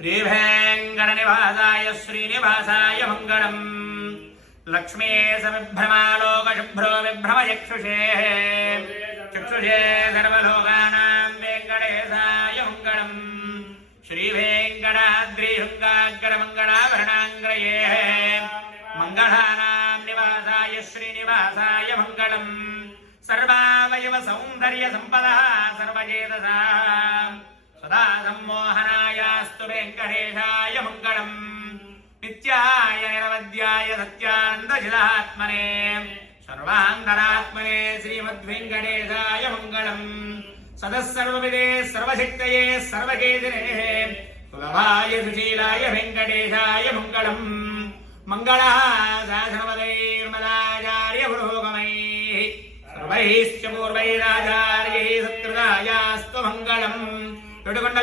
श्रीवेङ्कटनिवासाय श्रीनिवासाय मङ्गलम्। लक्ष्मी सविभ्रमालोकशुभ्रो विभ्रमचक्षुषे चक्षुषे सर्वलोकानां वेङ्कटेशाय मङ्गलम्। श्रीवेङ्कटाद्रिशृङ्गाग्रमङ्गलाभरणाङ्ग्रये मङ्गलानां निवासाय श्रीनिवासाय मङ्गलम्। सर्वावयव सौन्दर्य सम्पदः सर्वचेतसा सदा सम्मोहनायास्तु वेङ्कटेशाय मङ्गलम्। नित्याय निरवध्याय सत्यानन्दचिदात्मने सर्वान्तरात्मने श्रीमद्वेङ्कटेशाय मङ्गलम्। सदः सर्वविदे सर्वशक्तये सर्वकेतिने सुलभाय सुशीलाय वेङ्कटेशाय मङ्गलम्। मङ्गलाशासनपदैर्मदाचार्य पुरोगमैः सर्वैश्च पूर्वैराचार्यैः सत्कृतायास्तु मङ्गलम्। वेंकटरमण